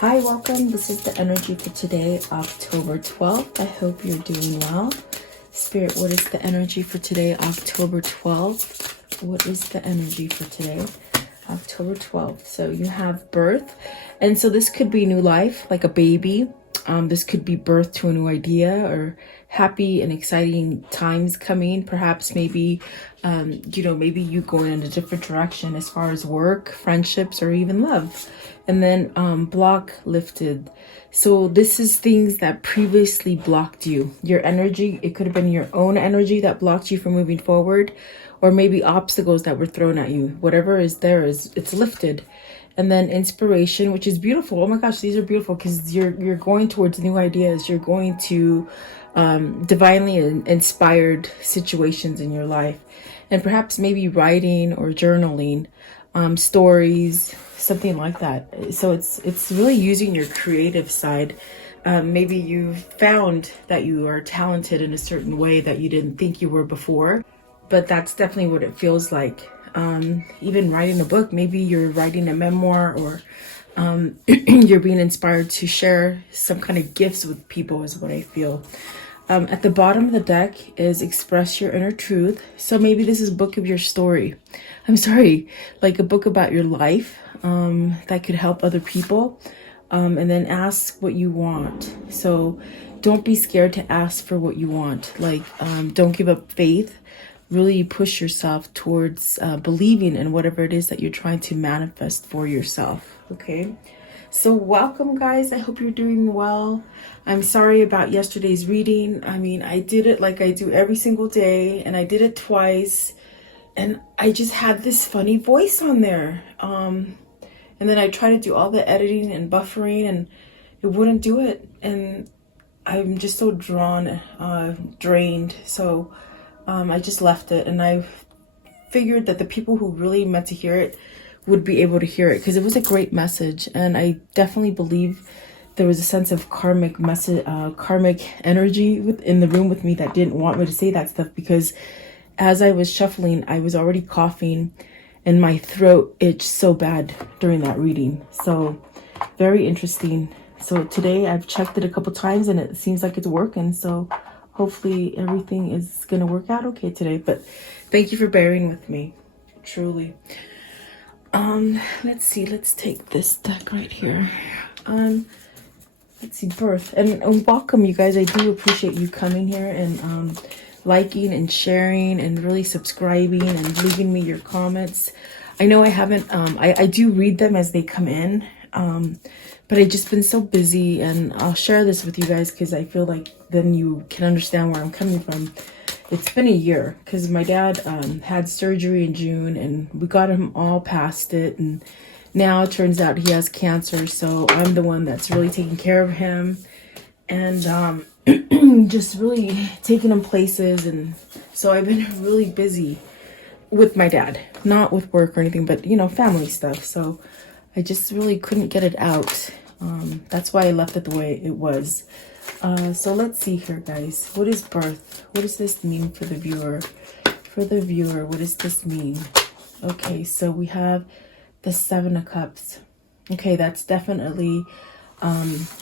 Hi, welcome. This is the energy for today, October 12th. I hope you're doing well. Spirit, what is the energy for today, October 12th? What is the energy for today, October 12th? So you have birth. And so this could be new life, like a baby. This could be birth to a new idea or happy and exciting times coming. Perhaps maybe, maybe you going in a different direction as far as work, friendships, or even love. And then block lifted. So this is things that previously blocked you. Your energy, it could have been your own energy that blocked you from moving forward, or maybe obstacles that were thrown at you. Whatever is there it's lifted. And then inspiration, which is beautiful. Oh my gosh, these are beautiful because you're going towards new ideas. You're going to divinely inspired situations in your life. And perhaps maybe writing or journaling, stories, something like that. So it's really using your creative side. Maybe you found that you are talented in a certain way that you didn't think you were before. But that's definitely what it feels like. Even writing a book, maybe you're writing a memoir, or you're being inspired to share some kind of gifts with people is what I feel. At the bottom of the deck is express your inner truth. So maybe this is a book of your story. Like a book about your life that could help other people. And then ask what you want. So don't be scared to ask for what you want. Like, don't give up faith. Really push yourself towards believing in whatever it is that you're trying to manifest for yourself. Okay, so welcome, guys. I hope you're doing well. I'm sorry about yesterday's reading. I mean, I did it like I do every single day, and I did it twice, and I just had this funny voice on there. And then I tried to do all the editing and buffering, and it wouldn't do it. And I'm just so drained. So I just left it, and I figured that the people who really meant to hear it would be able to hear it because it was a great message. And I definitely believe there was a sense of karmic message, karmic energy in the room with me that didn't want me to say that stuff, because as I was shuffling, I was already coughing and my throat itched so bad during that reading. So very interesting. So today I've checked it a couple times and it seems like it's working. So hopefully everything is going to work out okay today. But thank you for bearing with me, truly. Let's see. Let's take this deck right here. Let's see, birth. And welcome, you guys. I do appreciate you coming here and liking and sharing and really subscribing and leaving me your comments. I know I haven't, I do read them as they come in, but I've just been so busy, and I'll share this with you guys because I feel like then you can understand where I'm coming from. It's been a year because my dad had surgery in June, and we got him all past it, and now it turns out he has cancer. So I'm the one that's really taking care of him and just really taking him places. And so I've been really busy with my dad, not with work or anything, but family stuff. So I just really couldn't get it out. That's why I left it the way it was. So let's see here, guys. What is birth? What does this mean for the viewer? For the viewer, what does this mean? Okay, so we have the 7 of Cups. Okay, that's definitely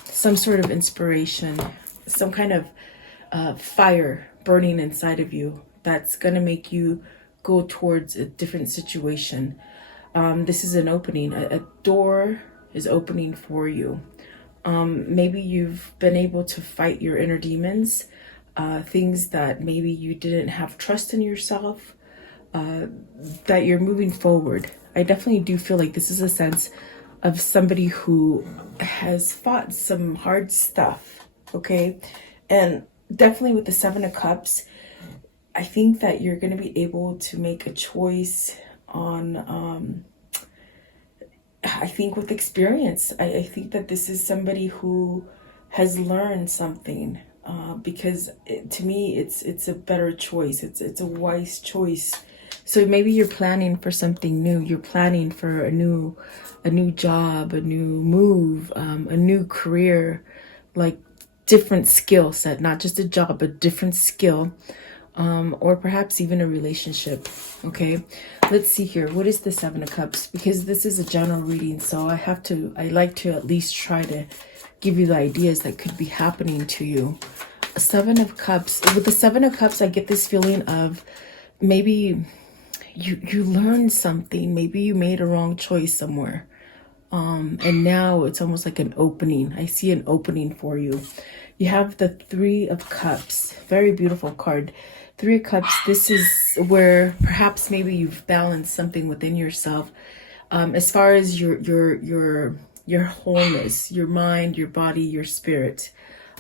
some sort of inspiration, some kind of fire burning inside of you that's going to make you go towards a different situation. This is an opening. A door is opening for you. Maybe you've been able to fight your inner demons, things that maybe you didn't have trust in yourself, that you're moving forward. I definitely do feel like this is a sense of somebody who has fought some hard stuff, okay? And definitely with the 7 of Cups, I think that you're going to be able to make a choice on, I think with experience. I think that this is somebody who has learned something, because to me, it's a better choice. It's a wise choice. So maybe you're planning for something new. You're planning for a new job, a new move, a new career, like different skill set, not just a job, but different skill. or perhaps even a relationship. Okay, let's see here. What is the Seven of Cups? Because this is a general reading, so I like to at least try to give you the ideas that could be happening to you. Seven of Cups. With the Seven of Cups, I get this feeling of maybe you learned something. Maybe you made a wrong choice somewhere. And now it's almost like an opening. I see an opening for you. You have the Three of Cups. Very beautiful card. Three of Cups. This is where perhaps maybe you've balanced something within yourself. As far as your wholeness, your mind, your body, your spirit.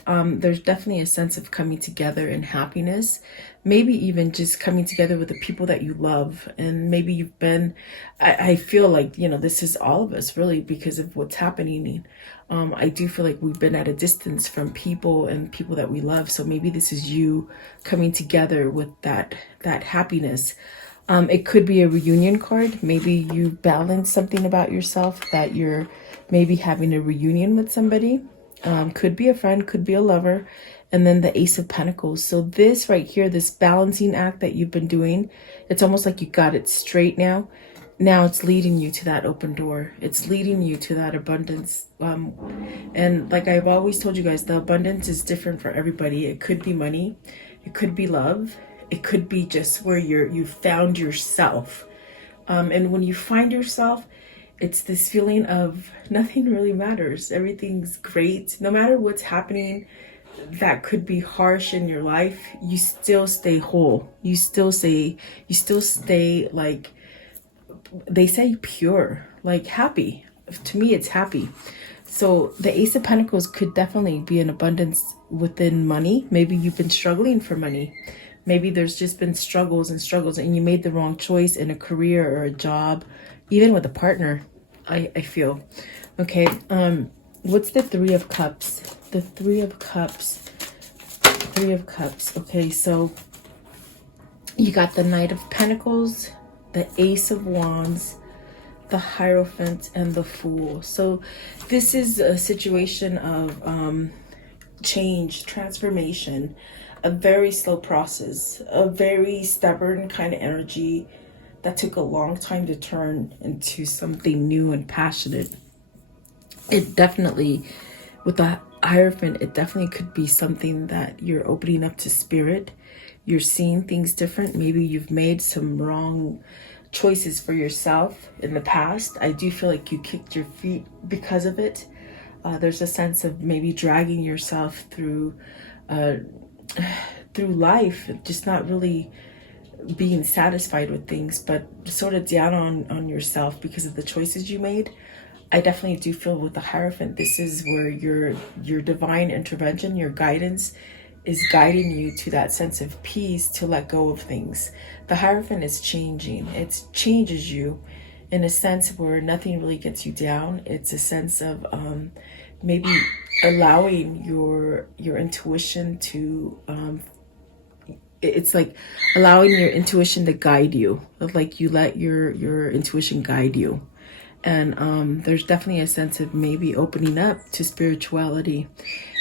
There's definitely a sense of coming together and happiness. Maybe even just coming together with the people that you love. And maybe you've been, I feel like, you know, this is all of us really because of what's happening. I do feel like we've been at a distance from people and people that we love. So maybe this is you coming together with that happiness. It could be a reunion card. Maybe you balance something about yourself that you're maybe having a reunion with somebody. Could be a friend, could be a lover. And then the Ace of Pentacles. So this right here, this balancing act that you've been doing, it's almost like you got it straight now. Now it's leading you to that open door. It's leading you to that abundance. And like I've always told you guys, the abundance is different for everybody. It could be money. It could be love. It could be just where you found yourself. And when you find yourself, it's this feeling of nothing really matters. Everything's great. No matter what's happening that could be harsh in your life, you still stay whole. You still stay like, they say pure, like happy. To me, it's happy. So the Ace of Pentacles could definitely be an abundance within money. Maybe you've been struggling for money. Maybe there's just been struggles and you made the wrong choice in a career or a job, even with a partner, I feel. Okay, what's the Three of Cups? The Three of Cups. Three of Cups. Okay, so you got the Knight of Pentacles, the Ace of Wands, the Hierophant, and the Fool. So this is a situation of change, transformation, a very slow process, a very stubborn kind of energy that took a long time to turn into something new and passionate. It definitely, with the Hierophant, it definitely could be something that you're opening up to spirit. You're seeing things different. Maybe you've made some wrong choices for yourself in the past. I do feel like you kicked your feet because of it. There's a sense of maybe dragging yourself through life, just not really being satisfied with things, but sort of down on yourself because of the choices you made. I definitely do feel with the Hierophant, this is where your divine intervention, your guidance is guiding you to that sense of peace, to let go of things. The Hierophant is changing. It changes you in a sense where nothing really gets you down. It's a sense of maybe allowing your intuition to it's like allowing your intuition to guide you. Like you let your intuition guide you. And there's definitely a sense of maybe opening up to spirituality.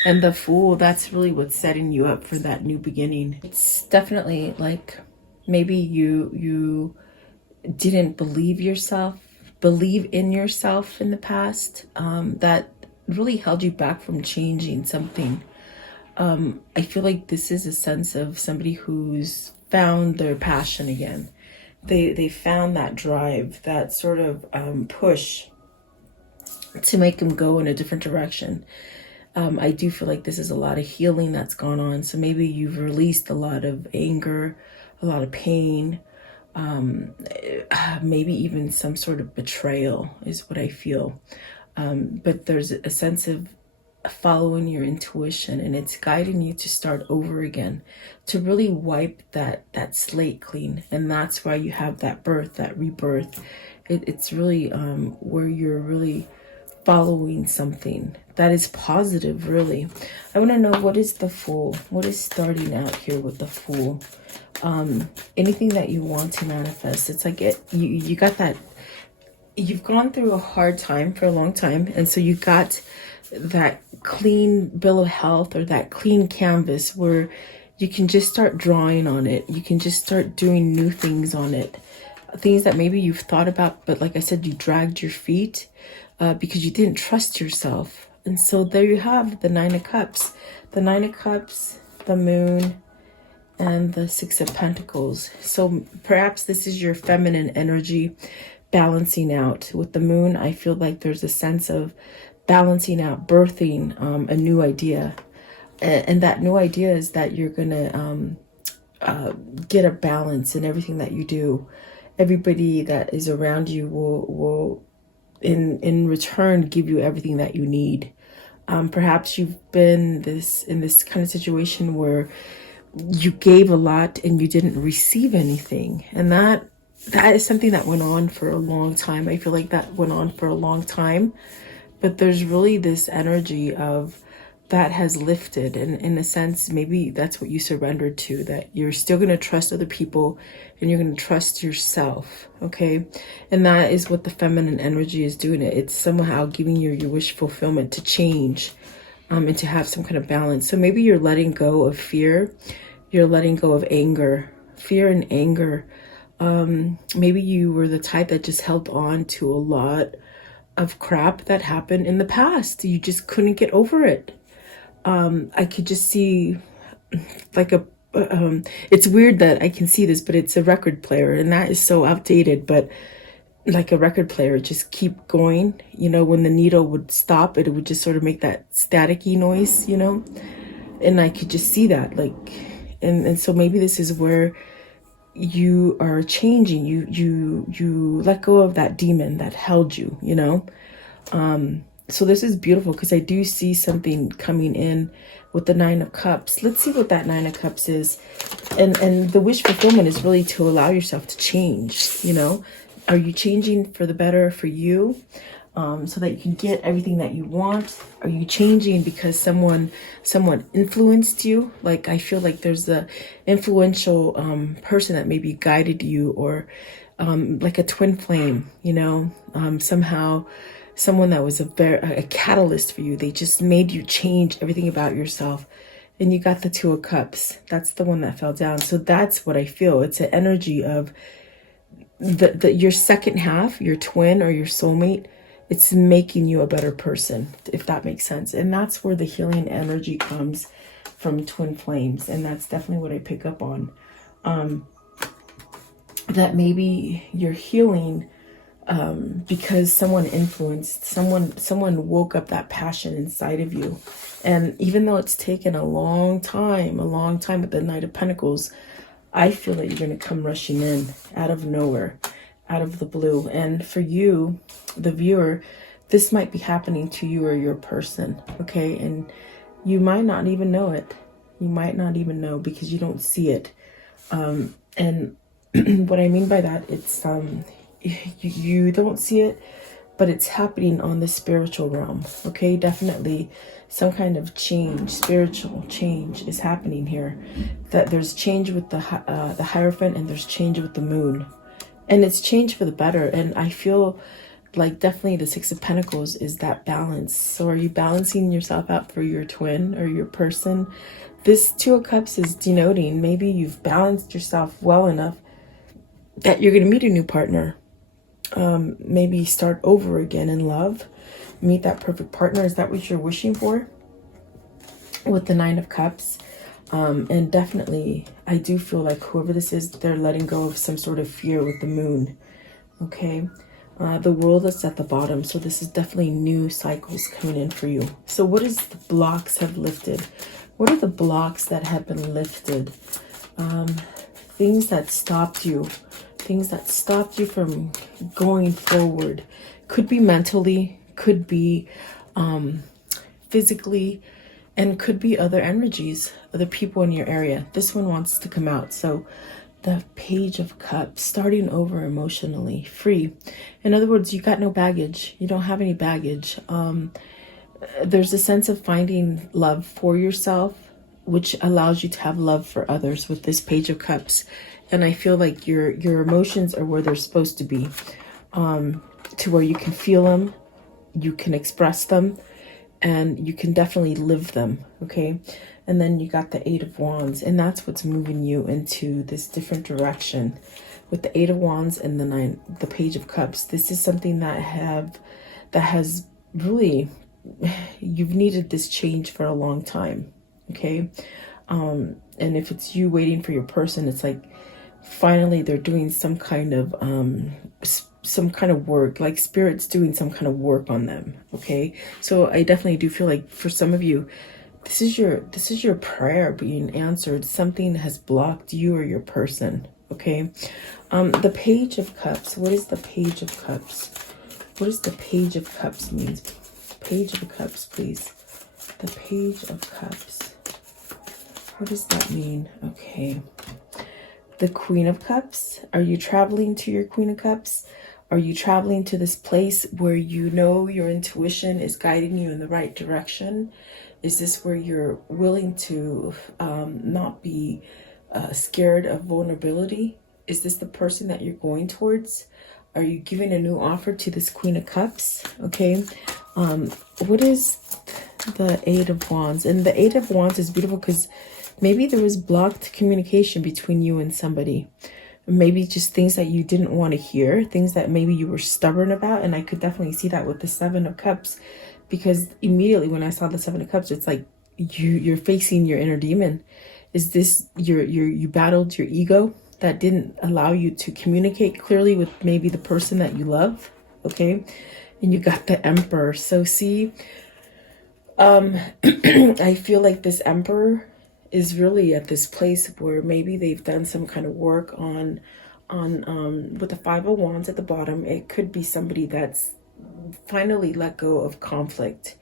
And the Fool, that's really what's setting you up for that new beginning. It's definitely like maybe you didn't believe in yourself in the past, that really held you back from changing something. I feel like this is a sense of somebody who's found their passion again. They found that drive, that sort of push to make them go in a different direction. I do feel like this is a lot of healing that's gone on. So maybe you've released a lot of anger, a lot of pain, maybe even some sort of betrayal is what I feel. But there's a sense of following your intuition, and it's guiding you to start over again, to really wipe that slate clean. And that's why you have that birth, that rebirth. It's really where you're really following something that is positive, really. I want to know, what is the Fool? What is starting out here with the Fool? Anything that you want to manifest, it's like you got that. You've gone through a hard time for a long time, and so you got that clean bill of health, or that clean canvas where you can just start drawing on it. You can just start doing new things on it. Things that maybe you've thought about, but like I said, you dragged your feet because you didn't trust yourself. And so there you have the Nine of Cups. The Nine of Cups, the Moon, and the Six of Pentacles. So perhaps this is your feminine energy balancing out. With the Moon, I feel like there's a sense of balancing out, birthing a new idea. And that new idea is that you're going to get a balance in everything that you do. Everybody that is around you will in return give you everything that you need. Perhaps you've been in this kind of situation where you gave a lot and you didn't receive anything. And that is something that went on for a long time. I feel like that went on for a long time. But there's really this energy of that has lifted. And in a sense, maybe that's what you surrendered to, that you're still going to trust other people and you're going to trust yourself. Okay. And that is what the feminine energy is doing. It's somehow giving you your wish fulfillment to change and to have some kind of balance. So maybe you're letting go of fear. You're letting go of anger, fear and anger. Maybe you were the type that just held on to a lot of crap that happened in the past. You just couldn't get over it. I could just see like it's weird that I can see this, but it's a record player, and that is so outdated, but like a record player, just keep going. You know, when the needle would stop, it would just sort of make that staticky noise, you know, and I could just see that, like, and so maybe this is where you are changing. You let go of that demon that held you, you know. So this is beautiful because I do see something coming in with the Nine of Cups. Let's see what that Nine of Cups is. And the wish fulfillment is really to allow yourself to change, you know. Are you changing for the better for you so that you can get everything that you want? Are you changing because someone influenced you? Like, I feel like there's a influential person that maybe guided you, or like a twin flame, you know, somehow someone that was a catalyst for you. They just made you change everything about yourself. And you got the Two of Cups. That's the one that fell down. So that's what I feel. It's an energy of your second half, your twin or your soulmate. It's making you a better person, if that makes sense. And that's where the healing energy comes from, twin flames. And that's definitely what I pick up on. That maybe you're healing because someone influenced, someone woke up that passion inside of you. And even though it's taken a long time with the Knight of Pentacles, I feel that you're going to come rushing in out of nowhere, out of the blue. And for you, the viewer, this might be happening to you or your person, okay? And you might not even know it. You might not even know because you don't see it. And what I mean by that, it's you don't see it, but it's happening on the spiritual realm, okay? Definitely some kind of change, spiritual change is happening here. That there's change with the Hierophant, and there's change with the Moon, and it's change for the better. And I feel like definitely the Six of Pentacles is that balance. So are you balancing yourself out for your twin or your person? This Two of Cups is denoting maybe you've balanced yourself well enough that you're going to meet a new partner. Maybe start over again in love, meet that perfect partner. Is that what you're wishing for with the Nine of Cups? And definitely I do feel like whoever this is, they're letting go of some sort of fear with the Moon, okay? The World is at the bottom, so this is definitely new cycles coming in for you. So what is the blocks have lifted? What are the blocks that have been lifted? Things that stopped you. Things that stopped you from going forward. Could be mentally, could be physically, and could be other energies, other people in your area. This one wants to come out. So the Page of Cups, starting over emotionally, free. In other words, you got no baggage. You don't have any baggage. There's a sense of finding love for yourself, which allows you to have love for others with this Page of Cups. And I feel like your emotions are where they're supposed to be, to where you can feel them, you can express them, and you can definitely live them, okay? And then you got the Eight of Wands, and that's what's moving you into this different direction. With the Eight of Wands and the Page of Cups, this is something that has really, you've needed this change for a long time, okay? And if it's you waiting for your person, it's like finally they're doing some kind of work, like spirit's doing some kind of work on them, okay? So I definitely do feel like for some of you, this is your prayer being answered. Something has blocked you or your person, okay? The Page of Cups. What is the Page of Cups? What does the Page of Cups mean? Page of Cups, please. The Page of Cups. What does that mean? Okay. The Queen of Cups. Are you traveling to your Queen of Cups? Are you traveling to this place where you know your intuition is guiding you in the right direction? Is this where you're willing to not be scared of vulnerability? Is this the person that you're going towards? Are you giving a new offer to this Queen of Cups? Okay. What is the Eight of Wands? And the Eight of Wands is beautiful because maybe there was blocked communication between you and somebody. Maybe just things that you didn't want to hear, things that maybe you were stubborn about. And I could definitely see that with the Seven of Cups, because immediately when I saw the Seven of Cups, it's like you're facing your inner demon. Is this you battled your ego that didn't allow you to communicate clearly with maybe the person that you love, okay? And you got the Emperor. So see, I feel like this Emperor is really at this place where maybe they've done some kind of work on with the Five of Wands at the bottom. It could be somebody that's finally let go of conflict,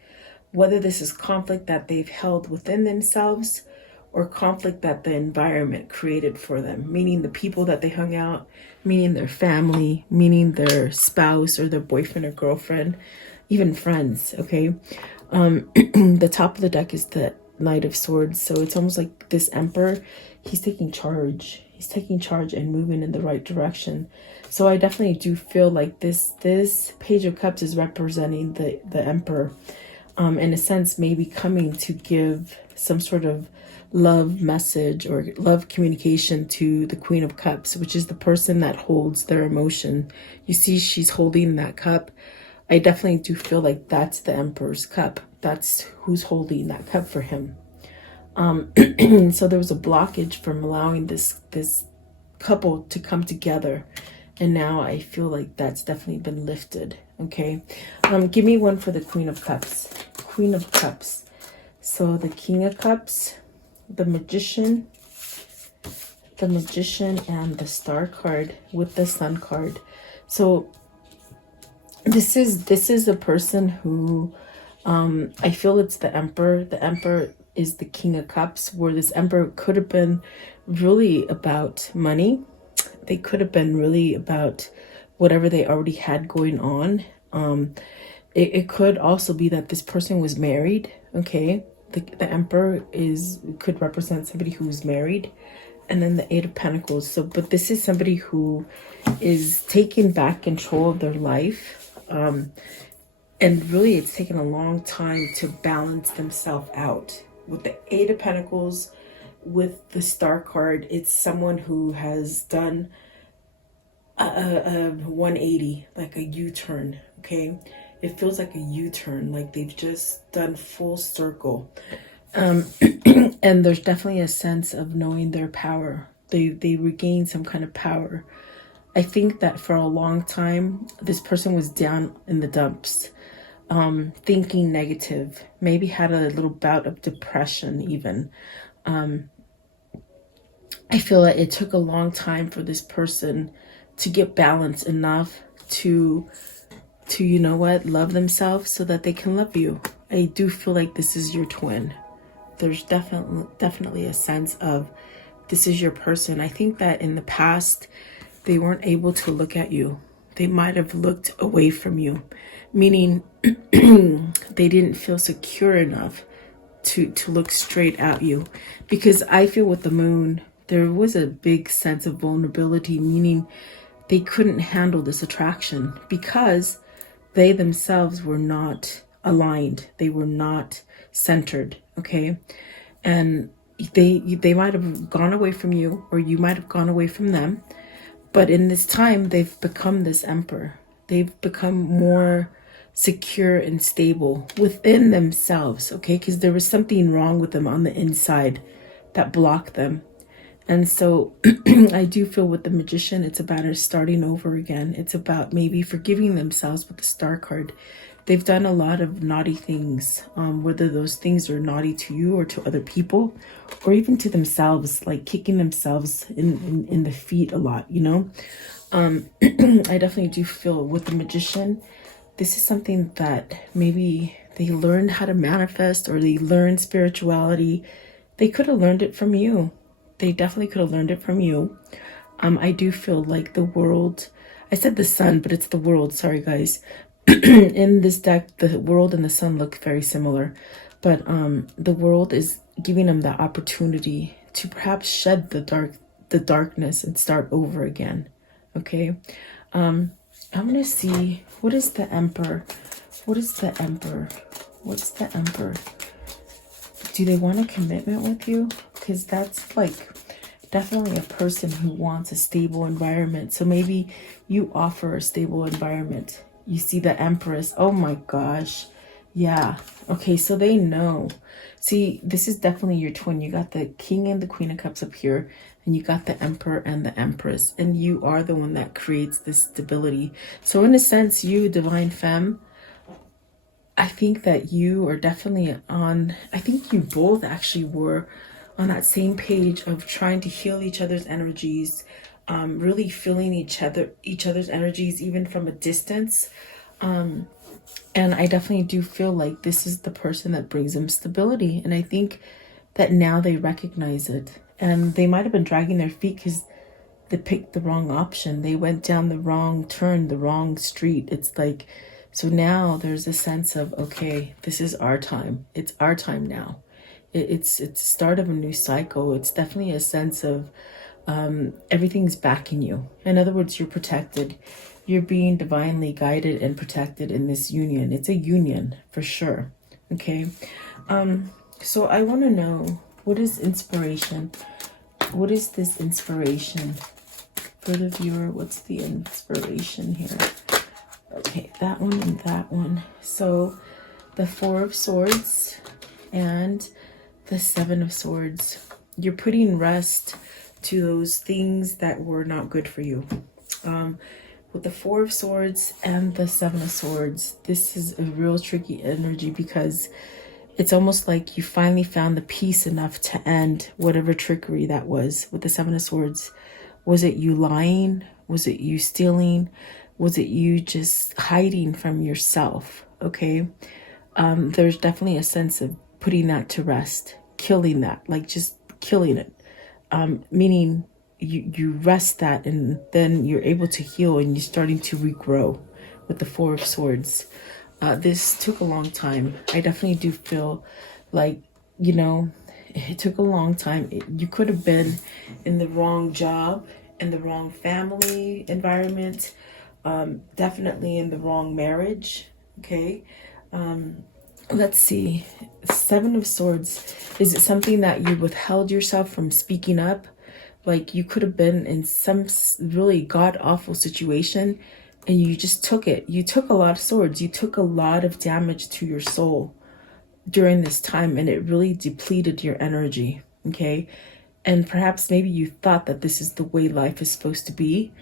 whether this is conflict that they've held within themselves or conflict that the environment created for them, meaning the people that they hung out, meaning their family, meaning their spouse or their boyfriend or girlfriend, even friends, okay? The top of the deck is the Knight of Swords. So it's almost like this Emperor, he's taking charge. He's taking charge and moving in the right direction. So I definitely do feel like this Page of Cups is representing the Emperor. In a sense, maybe coming to give some sort of love message or love communication to the Queen of Cups, which is the person that holds their emotion. You see, she's holding that cup. I definitely do feel like that's the Emperor's cup. That's who's holding that cup for him. So there was a blockage from allowing this couple to come together. And now I feel like that's definitely been lifted. Okay. Give me one for the Queen of Cups. Queen of Cups. So the King of Cups, the Magician, and the Star card with the Sun card. So this is a person who I feel it's the Emperor. The Emperor is the King of Cups, where this Emperor could have been really about money. They could have been really about whatever they already had going on. It could also be that this person was married, okay? The Emperor could represent somebody who's married. And then the Eight of Pentacles. So, but this is somebody who is taking back control of their life. And really, it's taken a long time to balance themselves out. With the Eight of Pentacles, with the Star card, it's someone who has done a 180, like a U-turn, okay? It feels like a U-turn, like they've just done full circle. And there's definitely a sense of knowing their power. They regain some kind of power. I think that for a long time, this person was down in the dumps, thinking negative, maybe had a little bout of depression even. I feel like it took a long time for this person to get balanced enough to you know what, love themselves so that they can love you. I do feel like this is your twin. There's definitely a sense of this is your person. I think that in the past, they weren't able to look at you. They might have looked away from you, meaning they didn't feel secure enough to look straight at you. Because I feel with the moon, there was a big sense of vulnerability, meaning they couldn't handle this attraction because they themselves were not aligned. They were not centered, okay? and they might have gone away from you, or you might have gone away from them. But in this time, they've become this emperor. They've become more secure and stable within themselves, okay? Because there was something wrong with them on the inside that blocked them. And so I do feel with the Magician, it's about us starting over again. It's about maybe forgiving themselves with the Star card. They've done a lot of naughty things, whether those things are naughty to you or to other people, or even to themselves, like kicking themselves in the feet a lot, you know? I definitely do feel with the Magician, this is something that maybe they learned how to manifest, or they learned spirituality. They could have learned it from you. They definitely could have learned it from you. I do feel like the world, I said the sun, but it's the world. Sorry, guys. In this deck, the world and the sun look very similar. But the world is giving them the opportunity to perhaps shed the darkness and start over again. Okay? I'm going to see, what is the Emperor? What is the Emperor? What's the Emperor? Do they want a commitment with you? Because that's like definitely a person who wants a stable environment. So maybe you offer a stable environment. You see the Empress. Oh my gosh. Yeah. Okay, so they know. See, this is definitely your twin. You got the King and the Queen of Cups up here, and you got the Emperor and the Empress. And you are the one that creates this stability. So in a sense, you, Divine Femme, I think that you are definitely on, I think you both actually were on that same page of trying to heal each other's energies, really feeling each other's energies, even from a distance. And I definitely do feel like this is the person that brings them stability. And I think that now they recognize it. And they might have been dragging their feet because they picked the wrong option. They went down the wrong turn, the wrong street. It's like, so now there's a sense of, okay, this is our time. It's our time now. It's the start of a new cycle. It's definitely a sense of everything's backing you. In other words, you're protected. You're being divinely guided and protected in this union. It's a union for sure. Okay. So I want to know, what is inspiration? What is this inspiration for the viewer? What's the inspiration here? Okay, that one and that one. So the Four of Swords and the Seven of Swords. You're putting rest to those things that were not good for you. With the Four of Swords and the Seven of Swords, this is a real tricky energy because it's almost like you finally found the peace enough to end whatever trickery that was. With the Seven of Swords, was it you lying? Was it you stealing? Was it you just hiding from yourself? Okay. There's definitely a sense of putting that to rest, killing that, like just killing it. Meaning you rest that, and then you're able to heal and you're starting to regrow with the Four of Swords. This took a long time. I definitely do feel like, you know, it took a long time. You could have been in the wrong job, in the wrong family environment, definitely in the wrong marriage. Okay. Let's see. Seven of Swords. Is it something that you withheld yourself from speaking up? Like you could have been in some really god-awful situation and you just took it. You took a lot of swords. You took a lot of damage to your soul during this time, and it really depleted your energy. Okay. And perhaps maybe you thought that this is the way life is supposed to be.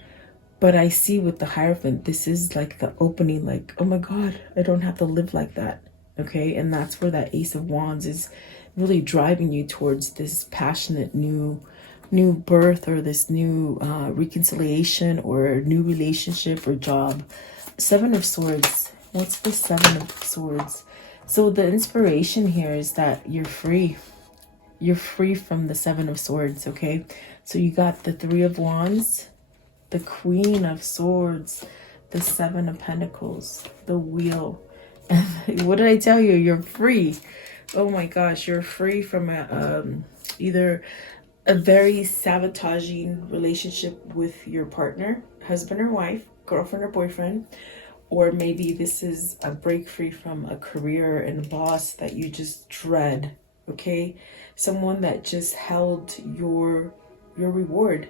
But I see with the Hierophant, this is like the opening, like, oh my God, I don't have to live like that. Okay. And that's where that Ace of Wands is really driving you towards this passionate new birth, or this new reconciliation, or new relationship or job. Seven of Swords. What's the Seven of Swords? So the inspiration here is that you're free. You're free from the Seven of Swords. Okay. So you got the Three of Wands, the Queen of Swords, the Seven of Pentacles, the Wheel. And what did I tell you? You're free. Oh my gosh, you're free from either a very sabotaging relationship with your partner, husband or wife, girlfriend or boyfriend, or maybe this is a break free from a career and boss that you just dread. okay? Someone that just held your reward.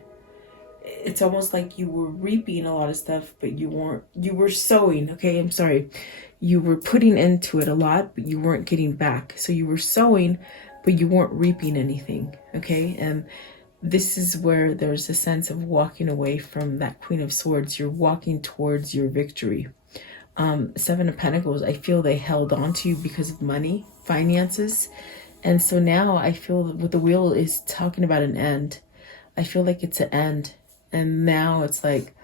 It's almost like you were reaping a lot of stuff, but you weren't. You were sowing, okay? I'm sorry. You were putting into it a lot, but you weren't getting back. So you were sowing, but you weren't reaping anything, okay? And this is where there's a sense of walking away from that Queen of Swords. You're walking towards your victory. Seven of Pentacles, I feel they held on to you because of money, finances. And so now I feel that what the wheel is talking about an end. I feel like it's an end. And now it's like,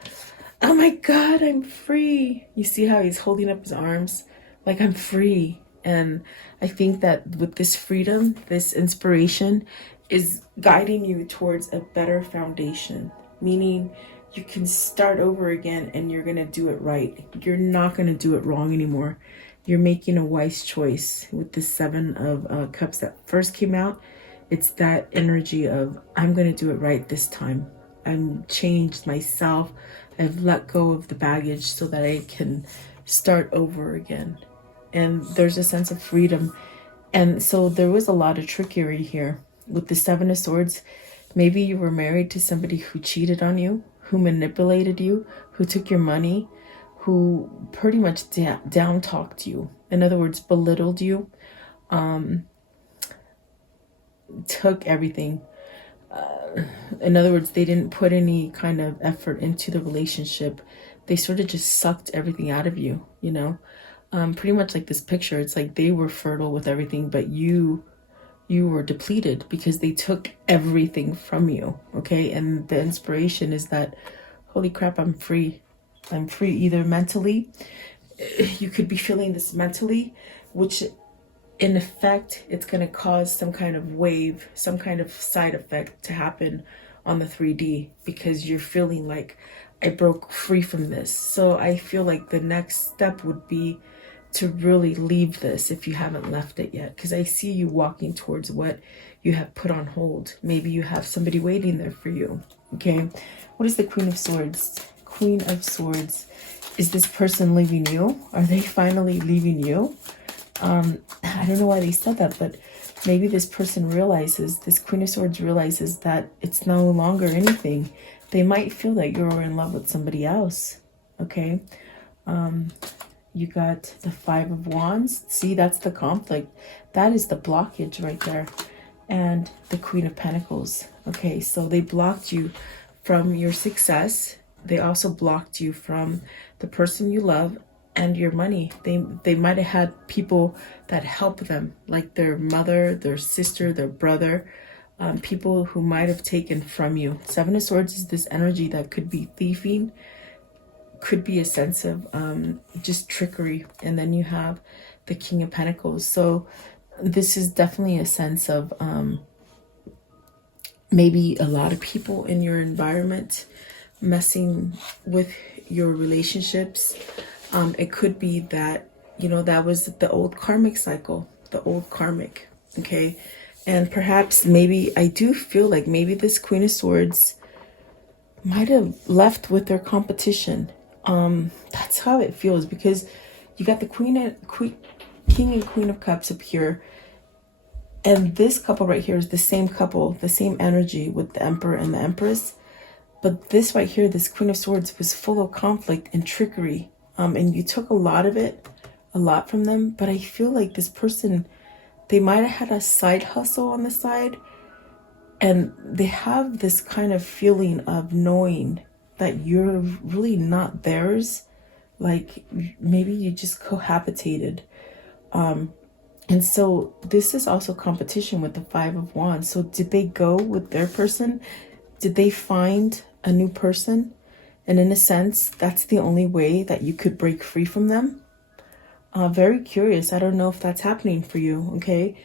oh my God, I'm free. You see how he's holding up his arms? Like, I'm free. And I think that with this freedom, this inspiration is guiding you towards a better foundation, meaning you can start over again and you're going to do it right. You're not going to do it wrong anymore. You're making a wise choice with the Seven of Cups that first came out. It's that energy of, I'm going to do it right this time. I'm changed myself. I've let go of the baggage so that I can start over again. And there's a sense of freedom. And so there was a lot of trickery here. With the Seven of Swords, maybe you were married to somebody who cheated on you, who manipulated you, who took your money, who pretty much down talked you. In other words, belittled you, took everything. In other words, they didn't put any kind of effort into the relationship. They sort of just sucked everything out of you, you know? Pretty much like this picture. It's like they were fertile with everything, but you were depleted because they took everything from you, okay? And the inspiration is that, holy crap, I'm free. I'm free either mentally. You could be feeling this mentally, which in effect, it's going to cause some kind of wave, some kind of side effect to happen on the 3D because you're feeling like, I broke free from this. So I feel like the next step would be to really leave this if you haven't left it yet, because I see you walking towards what you have put on hold. Maybe you have somebody waiting there for you, okay? What is the Queen of Swords? Queen of Swords. Is this person leaving you? Are they finally leaving you? I don't know why they said that, but maybe this person realizes, this Queen of Swords realizes that it's no longer anything. They might feel that you're in love with somebody else, okay? You got the Five of Wands. See, that's the conflict. That is the blockage right there. And the Queen of Pentacles. Okay, so they blocked you from your success. They also blocked you from the person you love and your money. They might have had people that help them, like their mother, their sister, their brother, people who might have taken from you. Seven of Swords is this energy that could be thieving, could be a sense of just trickery. And then you have the King of Pentacles. So this is definitely a sense of maybe a lot of people in your environment messing with your relationships. It could be that, you know, that was the old karmic cycle, the old karmic, okay? And perhaps maybe, I do feel like maybe this Queen of Swords might have left with their competition. That's how it feels, because you got the King and Queen of Cups up here. And this couple right here is the same couple, the same energy with the Emperor and the Empress. But this right here, this Queen of Swords, was full of conflict and trickery. And you took a lot of it, a lot from them. But I feel like this person, they might have had a side hustle on the side. And they have this kind of feeling of knowing that you're really not theirs. Like maybe you just cohabitated. And so this is also competition with the Five of Wands. So did they go with their person? Did they find a new person? And in a sense, that's the only way that you could break free from them. Very curious. I don't know if that's happening for you, okay?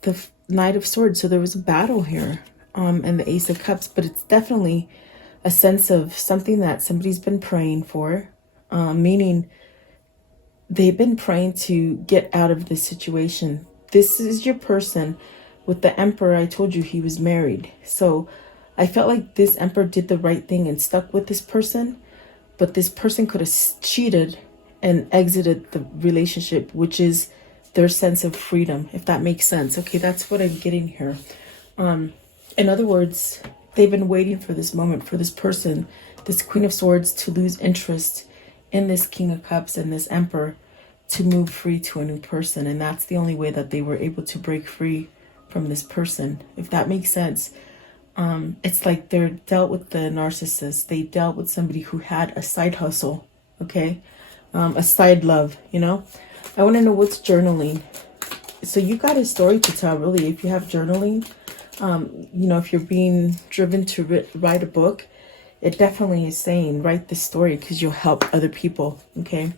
The Knight of Swords. So there was a battle here. And the Ace of Cups. But it's definitely a sense of something that somebody's been praying for. Meaning they've been praying to get out of this situation. This is your person. With the Emperor, I told you he was married. So I felt like this Emperor did the right thing and stuck with this person. But this person could have cheated and exited the relationship, which is their sense of freedom, if that makes sense. Okay, that's what I'm getting here. In other words, they've been waiting for this moment, for this person, this Queen of Swords, to lose interest in this King of Cups and this Emperor, to move free to a new person. And that's the only way that they were able to break free from this person, if that makes sense. It's like they're dealt with the narcissist. They dealt with somebody who had a side hustle, okay? A side love, you know? I want to know what's journaling. So you got a story to tell, really. If you have journaling, you know, if you're being driven to write a book, it definitely is saying write this story because you'll help other people, okay?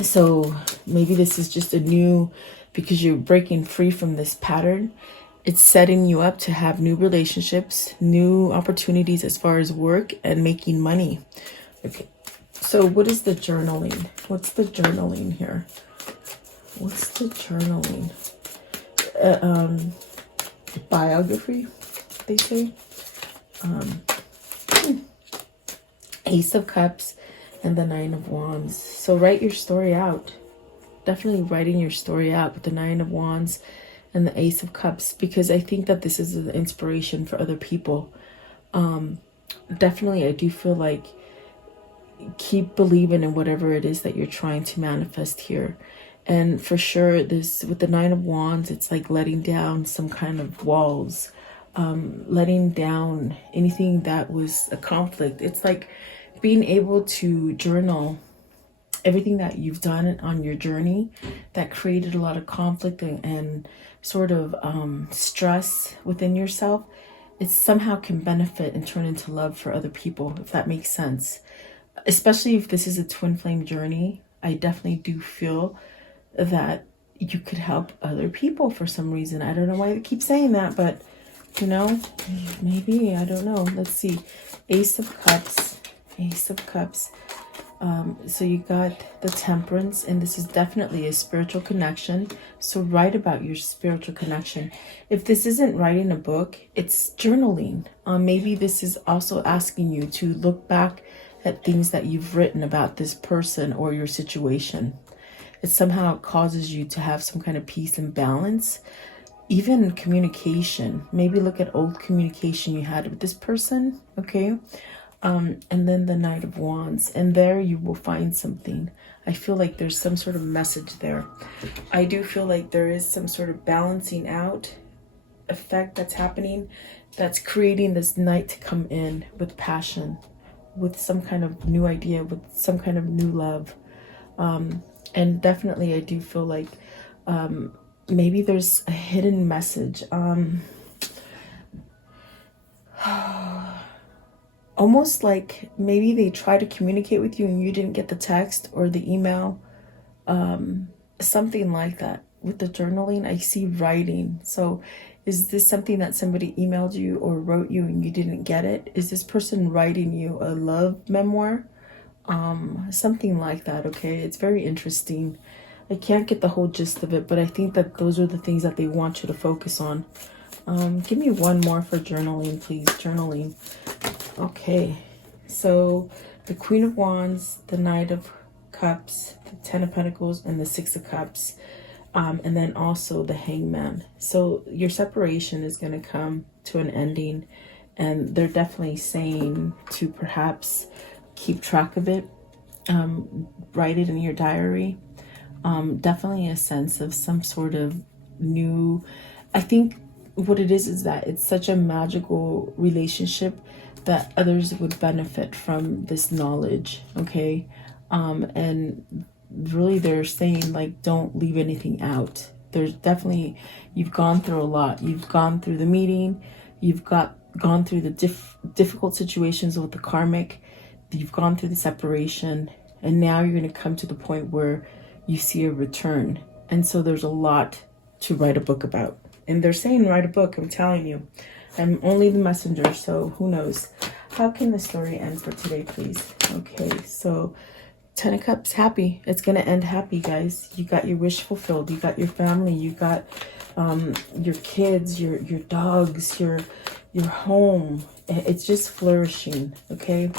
So maybe this is just a new, because you're breaking free from this pattern. It's setting you up to have new relationships, new opportunities as far as work and making money. Okay, so what is the journaling? What's the journaling here? What's the journaling? Biography, they say. Ace of Cups and the Nine of Wands. So write your story out. Definitely writing your story out with the Nine of Wands and the Ace of Cups, because I think that this is an inspiration for other people. Definitely, I do feel like keep believing in whatever it is that you're trying to manifest here. And for sure, this with the Nine of Wands, it's like letting down some kind of walls, letting down anything that was a conflict. It's like being able to journal everything that you've done on your journey that created a lot of conflict and sort of stress within yourself. It somehow can benefit and turn into love for other people, if that makes sense. Especially if this is a twin flame journey, I definitely do feel that you could help other people for some reason. I don't know why they keep saying that, but you know, maybe, I don't know. Let's see. Ace of Cups, Ace of Cups. So you got the Temperance, and this is definitely a spiritual connection. So write about your spiritual connection. If this isn't writing a book, it's journaling. Maybe this is also asking you to look back at things that you've written about this person or your situation. It somehow causes you to have some kind of peace and balance. Even communication. Maybe look at old communication you had with this person, okay? And then the Knight of Wands, and there you will find something. I feel like there's some sort of message there. I do feel like there is some sort of balancing out effect that's happening, that's creating this knight to come in with passion, with some kind of new idea, with some kind of new love. And definitely I do feel like maybe there's a hidden message. Almost like maybe they try to communicate with you and you didn't get the text or the email. Something like that. With the journaling, I see writing. So is this something that somebody emailed you or wrote you and you didn't get it? Is this person writing you a love memoir? Something like that, okay? It's very interesting. I can't get the whole gist of it, but I think that those are the things that they want you to focus on. Give me one more for journaling, please. Journaling. Okay, so the Queen of Wands, the Knight of Cups, the Ten of Pentacles, and the Six of Cups, and then also the Hangman. So your separation is going to come to an ending, and they're definitely saying to perhaps keep track of it, write it in your diary. Definitely a sense of some sort of new, I think what it is that it's such a magical relationship that others would benefit from this knowledge, okay? And really they're saying, like, don't leave anything out. There's definitely, you've gone through a lot. You've gone through the meeting, you've gone through the difficult situations with the karmic, you've gone through the separation, and now you're going to come to the point where you see a return. And so there's a lot to write a book about. And they're saying write a book, I'm telling you. I'm only the messenger, so who knows. How can the story end for today, please? Okay, so Ten of Cups, happy. It's going to end happy, guys. You got your wish fulfilled. You got your family. You got your kids, your dogs, your home. It's just flourishing, okay?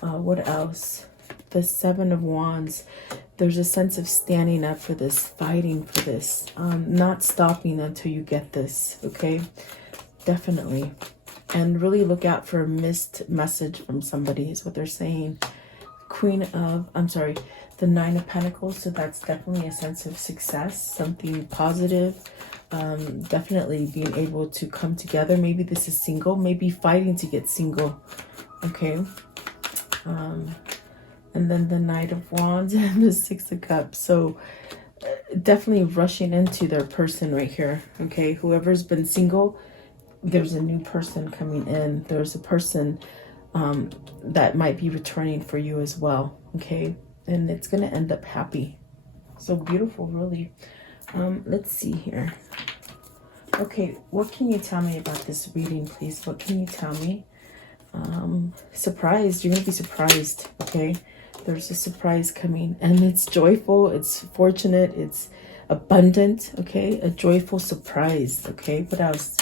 What else? the Seven of Wands, there's a sense of standing up for this, fighting for this, not stopping until you get this, okay? Definitely. And really look out for a missed message from somebody is what they're saying. The Nine of Pentacles. So that's definitely a sense of success, something positive. Definitely being able to come together. Maybe this is single, maybe fighting to get single. Okay. And then the Knight of Wands and the Six of Cups. So definitely rushing into their person right here. Okay. Whoever's been single, there's a new person coming in. There's a person that might be returning for you as well. Okay. And it's going to end up happy. So beautiful, really. Let's see here. Okay, what can you tell me about this reading, please? What can you tell me? Surprised. You're going to be surprised, okay? There's a surprise coming, and it's joyful, it's fortunate, it's abundant, okay? A joyful surprise, okay? What else?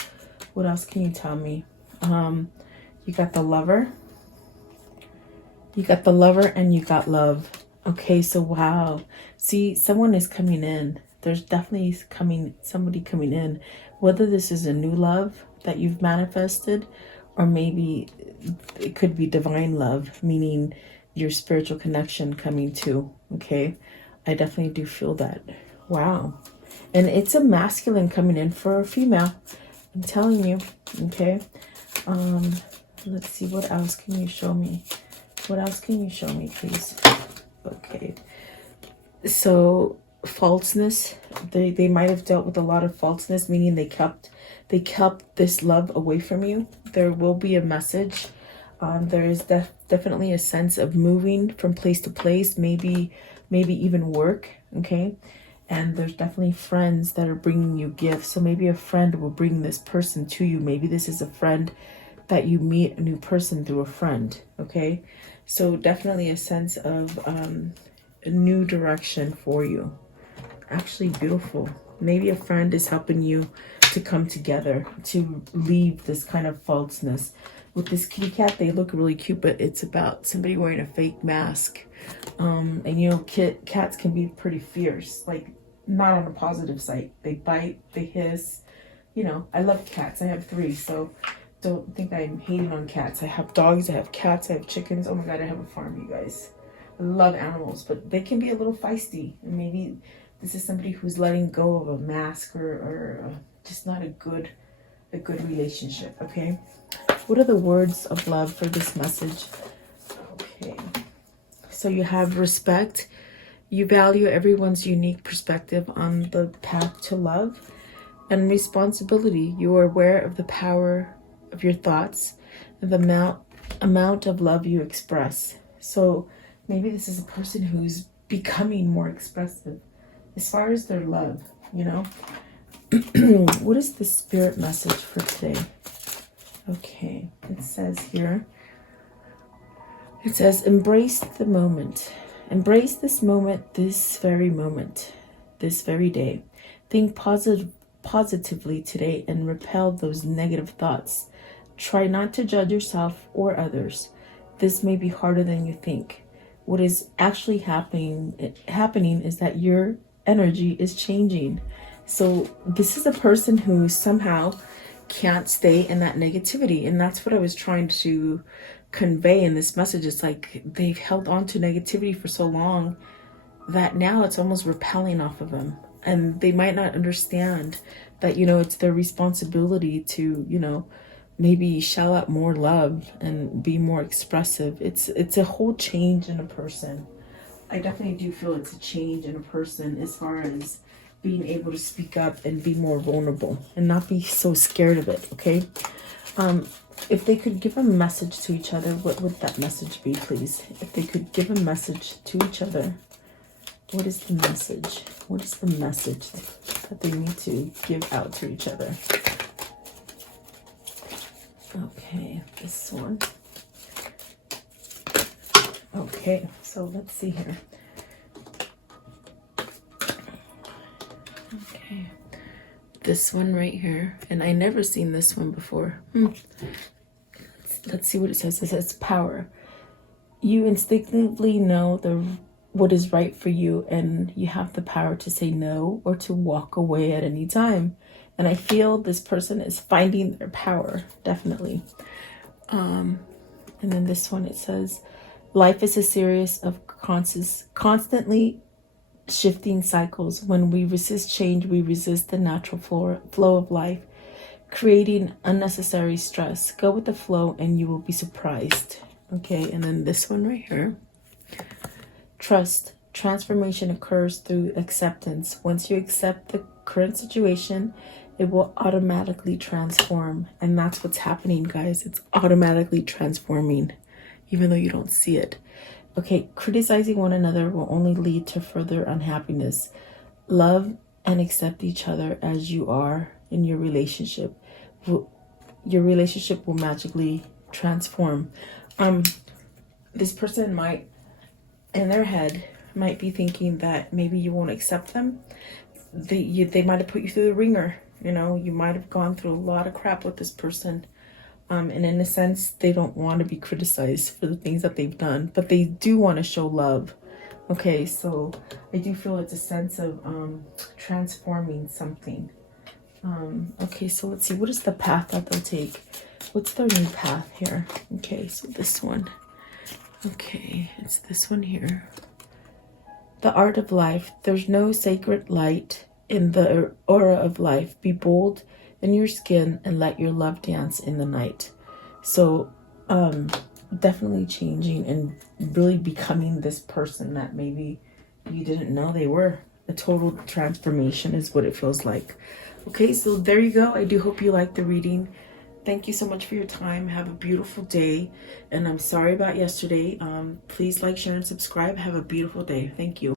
What else can you tell me? You got the Lover. You got the Lover and you got love. Okay, so wow. See, someone is coming in. There's definitely somebody coming in. Whether this is a new love that you've manifested, or maybe it could be divine love, meaning your spiritual connection coming to, okay? I definitely do feel that. Wow. And it's a masculine coming in for a female. I'm telling you, okay? Let's see, what else can you show me? What else can you show me, please? Okay. So falseness, they might have dealt with a lot of falseness, meaning they kept this love away from you. There will be a message. There is definitely a sense of moving from place to place, maybe even work, okay? And there's definitely friends that are bringing you gifts. So maybe a friend will bring this person to you. Maybe this is a friend that you meet, a new person through a friend, okay? So definitely a sense of a new direction for you. Actually beautiful. Maybe a friend is helping you to come together, to leave this kind of falseness. With this kitty cat, they look really cute, but it's about somebody wearing a fake mask. And you know, cats can be pretty fierce, like not on a positive side. They bite, they hiss. You know, I love cats. I have 3, so don't think I'm hating on cats. I have dogs, I have cats, I have chickens. Oh my God, I have a farm, you guys. I love animals, but they can be a little feisty. And maybe this is somebody who's letting go of a mask or just not a good relationship, okay? What are the words of love for this message? Okay. So you have respect. You value everyone's unique perspective on the path to love. And responsibility. You are aware of the power of your thoughts and the amount of love you express. So maybe this is a person who's becoming more expressive as far as their love, you know? What is the spirit message for today? Okay, it says here, it says, embrace the moment. Embrace this moment, this very day. Think positively today and repel those negative thoughts. Try not to judge yourself or others. This may be harder than you think. What is actually happening is that your energy is changing. So this is a person who somehow can't stay in that negativity, and that's what I was trying to convey in this message. It's like they've held on to negativity for so long that now it's almost repelling off of them, and they might not understand that, you know, it's their responsibility to, you know, maybe shell out more love and be more expressive. It's a whole change in a person. I definitely do feel it's a change in a person as far as being able to speak up and be more vulnerable and not be so scared of it, okay? If they could give a message to each other, what would that message be, please? If they could give a message to each other, what is the message? What is the message that they need to give out to each other? Okay, this one. Okay, so let's see here. Okay, this one right here, and I never seen this one before. Let's see what it says. It says power. You instinctively know what is right for you, and you have the power to say no or to walk away at any time. And I feel this person is finding their power, definitely. And then this one, it says, life is a series of constantly shifting cycles. When we resist change, we resist the natural flow of life, creating unnecessary stress. Go with the flow and you will be surprised. Okay, and then this one right here. Trust. Transformation occurs through acceptance. Once you accept the current situation, it will automatically transform. And that's what's happening, guys. It's automatically transforming, even though you don't see it. Okay, criticizing one another will only lead to further unhappiness. Love and accept each other as you are in your relationship. Your relationship will magically transform. This person might, in their head, might be thinking that maybe you won't accept them. They might have put you through the ringer. You know, you might have gone through a lot of crap with this person. And in a sense, they don't want to be criticized for the things that they've done, but they do want to show love. Okay, so I do feel it's a sense of transforming something. Okay, so let's see. What is the path that they'll take? What's their new path here? Okay, so this one. Okay, it's this one here. The art of life. There's no sacred light in the aura of life. Be bold in your skin and let your love dance in the night. So definitely changing and really becoming this person that maybe you didn't know they were. A total transformation is what it feels like. Okay, so there you go. I do hope you liked the reading. Thank you so much for your time. Have a beautiful day. And I'm sorry about yesterday. Please like, share, and subscribe. Have a beautiful day. Thank you.